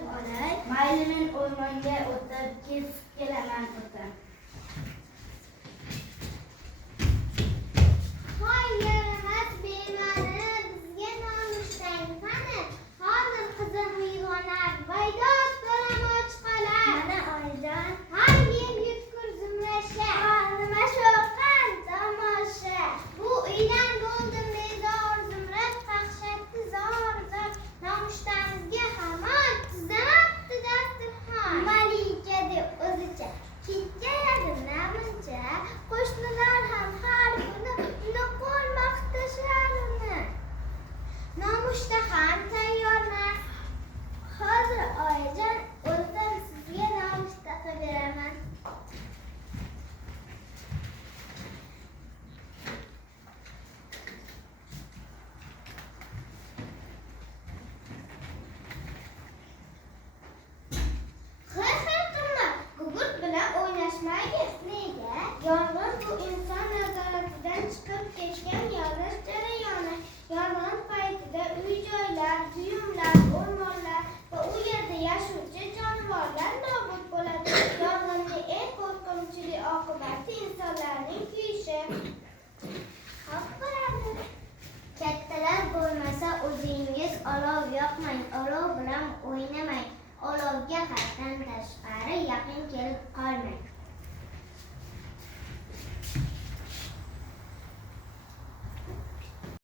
sotib olay. Mayli, men o'rmonga o'tib kesib kelaman o'tin. Hoy yaramas bemani, bizga nomusdan qani. Hozir qizim uyg'onar, vaydos bo'lamoch qolar. Mana oyijon, Hay yem yutkur zumrasha. nima shovqin tomosha. Bu uydan bo'ldim bezor, zumrad qaqshatdi zor zor. Nomushdamizga hamon tuzamabdi dasturxon. Malika deb o'zicha ketkayadi namuncha. Qo'shnilar ham har kuni nuqul maqtashar uni. Nomushda ham tayyorman. Hozir oyijon, o'zim sizga nonushta qilib beraman. Qilma, gugurt bilan o'ynashmaysiz. Nega? Yong'in bu inson nazoratidan chiqib ketgan yog'ish jarayoni. Yong'in paytida uy-joylar, buyumlar, o'rmonlar va u yerda yashovchi jonivorlar nobud bo'ladi. Yong'inning eng qo'rqinchli oqibati insonlarning kuyishi. Xavf bo'ladi. Kattalar bo'lmasa o'zingiz olov yoqmang, olov bilan o'ynamang. Olovga haddan tashqari yaqin kelib qolmang.